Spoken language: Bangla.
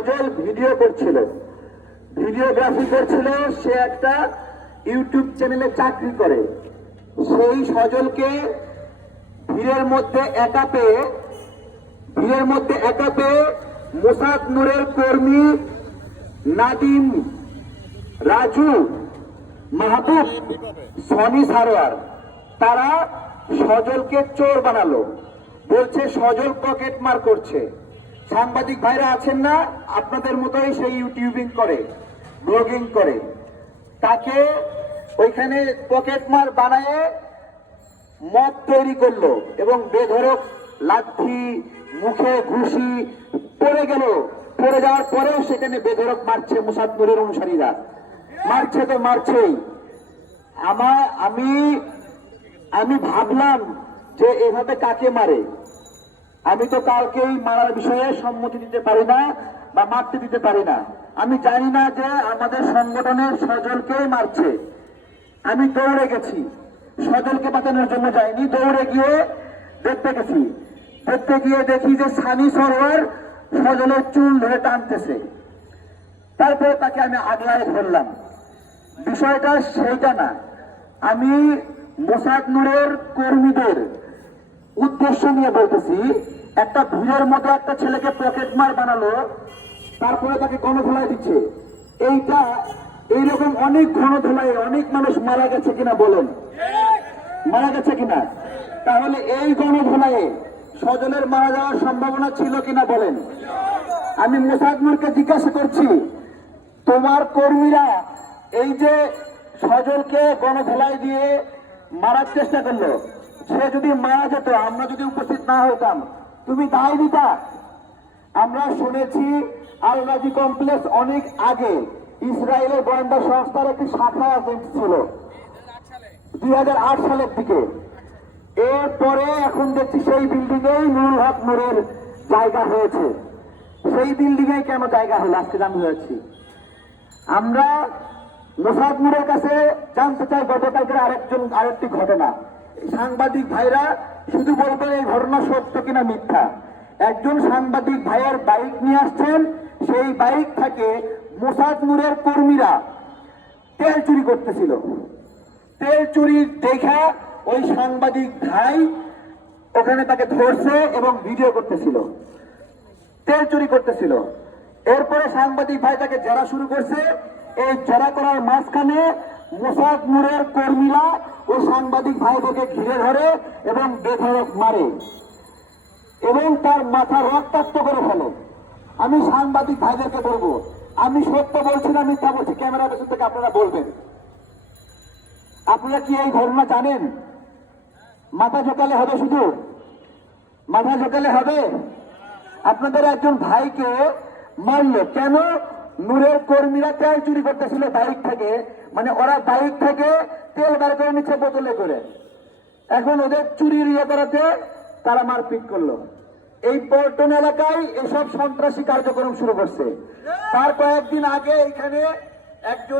সজল ভিডিও করছিল, ভিডিওগ্রাফি করছিল। সে একটা ইউটিউব চ্যানেলে চাকরি করে। সেই সজলকে ভিড়ের মধ্যে একা পেয়ে মোসাদ নূরের কর্মী নাদিম, রাজু, মাহবুব, সনি সারোয়ার তারা সজলকে চোর বানালো। বলছে সজল পকেট মার করছে। সাংবাদিক ভাইরা আছেন না, আপনাদের মতোই সেই ইউটিউবিং করে, ব্লগিং করে। তাকে ওইখানে পকেট মার বানায় মদ তৈরি করলো এবং বেধড়ক লাঠি, মুখে ঘুষি পড়ে গেল। পড়ে যাওয়ার পরেও সেখানে বেধড়ক মারছে মোসাদ নূরের অনুসারীরা। মারছে তো মারছেই। আমি ভাবলাম যে এভাবে কাকে মারে। আমি তো কাউকেই মারার বিষয়ে সম্মতি দিতে পারি না বা মারতে দিতে পারি না। আমি জানি না যে আমাদের সংগঠনের সজলকেই মারছে। আমি দৌড়ে গেছি, সজলকে বাঁচানোর জন্য যাইনি, দৌড়ে গিয়ে দেখতে গেছি। দেখতে গিয়ে দেখি যে সানি সরোয়ার সজলের চুল ধরে টানতেছে। তারপরে তাকে আমি আগলায় ধরলাম। বিষয়টা সেইটা না। আমি মোসাদ নূরের কর্মীদের উদ্দেশ্য নিয়ে বলতেছি, একটা ভিড়ের মতো একটা ছেলেকে পকেট মার বানালো, তারপরে তাকে গণধোলাই দিচ্ছে। এইরকম অনেক গণধোলায় অনেক মানুষ মারা গেছে কিনা বলেন, মারা গেছে কিনা? তাহলে এই গণধোলায় সজলের মারা যাওয়ার সম্ভাবনা ছিল কিনা বলেন? আমি মোসাদ নূরকে জিজ্ঞাসা করছি, তোমার কর্মীরা এই যে সজলকে গণধোলাই দিয়ে মারার চেষ্টা করলো, সে যদি মারা যেত, আমরা যদি উপস্থিত না হতাম, তুমি দায় দিতা? আমরা শুনেছি আল রাজি কমপ্লেক্স অনেক আগে ইসরায়েলের গোয়েন্দা সংস্থার একটি শাখা এজেন্ট ছিল 2008 সালের দিকে। এরপরে এখন দেখছি সেই বিল্ডিং এই নুরুল হক নূরের জায়গা হয়েছে। সেই বিল্ডিং এ কেন জায়গা হলো আজকে জানতে যাচ্ছি। আমরা মোসাদ নূরের কাছে জানতে চাই গতকালকের আরেকটি ঘটনা। সাংবাদিক ভাইরা শুধু বলবেন এই ঘটনা সত্য কিনা মিথ্যা। একজন সাংবাদিক ভাইয়ের বাইক নিয়ে আসছেন, সেই বাইক থেকে মোসাদ নূরের কর্মীরা তেল চুরি করতেছিল। তেল চুরি দেখা ওই সাংবাদিক ভাই ওখানে তাকে ধরছে এবং ভিডিও করতেছিল, তেল চুরি করতেছিল। এরপরে সাংবাদিক ভাই তাকে জেরা শুরু করছে। এই জেরা করার মাঝখানে মোসাদ নূরের কর্মীরা ওই সাংবাদিক ভাইকে ঘিরে ধরে এবং বেধড়ক মারে এবং তার মাথা রক্তাক্ত করে ফেলে। আমি সাংবাদিক ভাইদেরকে বলবো, আমি সত্য বলছি না মিথ্যা বলছি, ক্যামেরা পেছন থেকে আপনারা বলবেন। আপনারা কি এই ঘটনা জানেন? মাথা ঝোঁকালে হবে, শুধু মাথা ঝোঁকালে হবে? আপনাদের একজন ভাইকে মারলো কেন? নূরের কর্মীরা তেল চুরি করতেছিল বাইক থেকে, মানে ওরা বাইক থেকে তেল বার করে নিচ্ছে বোতলে করে। এখন ওদের চুরির ইয়ে করাতে তারা মারপিট করলো। এই পল্টন এলাকায় এসব সন্ত্রাসী কার্যক্রম শুরু করছে। তার কয়েকদিন আগে এখানে একজন